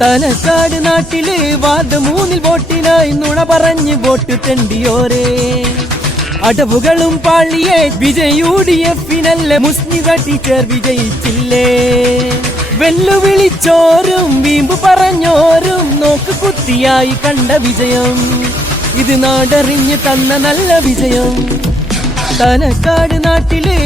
തലക്കാട് നാട്ടില് വാർഡ് 3 വോട്ടിനായി നുണ പറഞ്ഞ് വോട്ട് തെണ്ടിയോരേ. അടവുകളും പാളിയെ UDF-നല്ല മുസ്ലിം ടീച്ചർ വിജയിച്ചില്ലേ. വെല്ലുവിളിച്ചോരും വീമ്പ് പറഞ്ഞോരും നോക്ക് കുത്തിയായി കണ്ട വിജയം. ഇത് നാടറിഞ്ഞ് തന്ന നല്ല വിജയം. തലക്കാട് നാട്ടില്